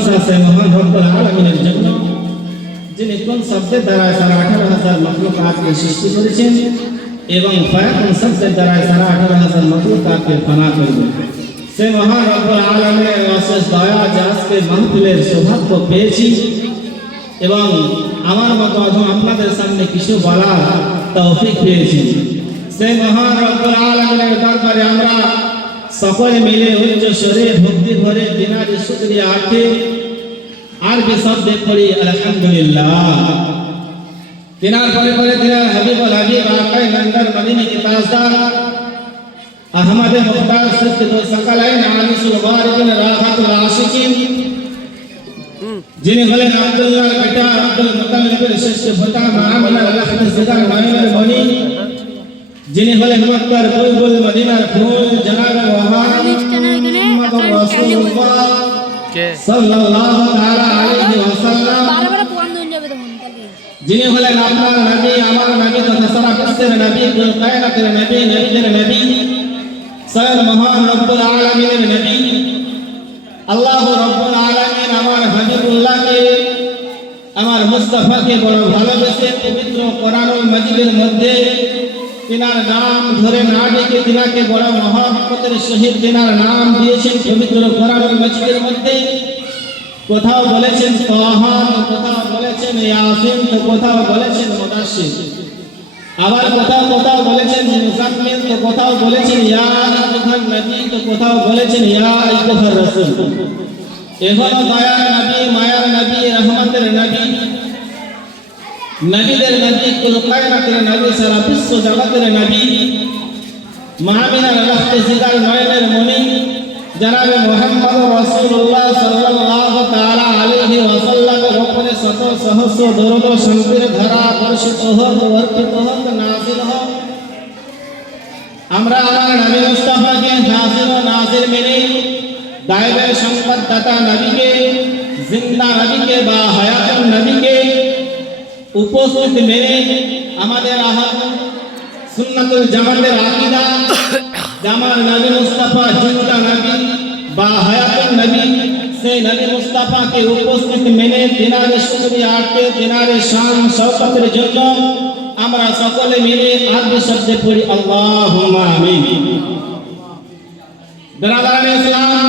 প্রশংসা সে মহান রব্বুল আলামিনের জন্য যিনি কোন শব্দের দ্বারা 18,500 মখলুকাতকে সৃষ্টি করেছেন এবং ফায়াকুন শব্দের দ্বারা 18,500 মখলুকাতকে ফানা করবেন। সে মহান রব্বুল আলামিনের অশেষ দয়া যে আজকে মাহফিলের সৌভাগ্য পেয়েছি এবং আমার মতো আপনাদের সামনে কিছু বলার তৌফিক পেয়েছি। সে মহান রব্বুল আলামিনের দরবারে আমরা সকলে মিলে উচ্চ স্বরে ভক্তি ভরে দিনারি শুকরিয়া আর্থে আরবি শব্দে পড়ি আলহামদুলিল্লাহ। তিনার পরে পরে তিনার হাবিবুল হাবিব আকাই নন্দর মদিনী के ताजदार अहमद मुख्तार सद्द सकलाइन आनिसुल वारिदिन राहतुल आशिकिन যিনি হলেন আব্দুল্লাহর পিতা আব্দুল মুতাল্লিবের শ্রেষ্ঠ ভোতা মাআমিনার লাহদ জিগার মাইনের মনি, যিনি হলেন মক্কার বুলবুল মদিনার ফুল জনাব মুহাম্মদ রাসূলুল্লাহ সাল্লাল্লাহু তাআলা আলাইহি ওয়াসাল্লাম, যিনি হলেন আপনার নবী আমার নবী তথা সারা বিশ্বের নবী কুল কায়নাতের নবী নবীদের নবী স্বয়ং মহান রব্বুল আলামিনের নবী আল্লাহ রব্বুল আলামিন আমার হাবিবুল্লাহকে আমার মুস্তাফাকে বড় ভালোবেসে পবিত্র কোরআনুল মাজিদের মধ্যে তিনার নাম ধরে না ডেকে তিনাকে বড় মহব্বতের সহিত তিনার নাম দিয়েছেন পবিত্র কোরআনুল মাজিদের মধ্যে। কোথাও বলেছেন তাহা, কোথাও বলেছেন ইয়াসিন, তো কোথাও বলেছেন মুদাশশির, আবার কোথাও কোথাও বলেছেন মুজাম্মিল, তো কোথাও বলেছেন ইয়া আইয়ুহান নবী, তো কোথাও বলেছেন ইয়া আইয়ুহার রাসূল। এখনো দয়ার নবী, মায়ার নবী, রহমতের নবী, নবীদের নবী, কুল কায়নাতের নবী, সারা বিশ্ব জগতের নবী, মাআমিনার লাহদ জিগার নয়নের মনি জনাবে মুহাম্মদ রাসূলুল্লাহ সাল্লাল্লাহু তাআলা আলাইহি ওয়াসাল্লামের উপরে শত সহস্র দরুদ ও শান্তির ধারা বর্ষিত হোক, অর্পিত হোক, নাযিল হোক। আমরা আমার নবী মুস্তাফাকে হাজির ও নাজির মেনে গায়েবের সংবাদদাতা নবীকে, জিন্দা নবীকে বা হায়াতুন নবীকে উপস্থিত মেনে আমাদের আহলে সুন্নাতুল জামাতের আকীদা জামার নবী মুস্তাফা জিন্দা নবী বা হায়াতুন নবী সেই নবী মুস্তাফাকে উপস্থিত মেনে তিনারে শুকরিয়া আর্থে তিনারে শান শওকতের জন্য আমরা সকলে মিলে আরবি শব্দে পড়ি আল্লাহুম্মা আমিন। বিরাদারানে ইসলাম,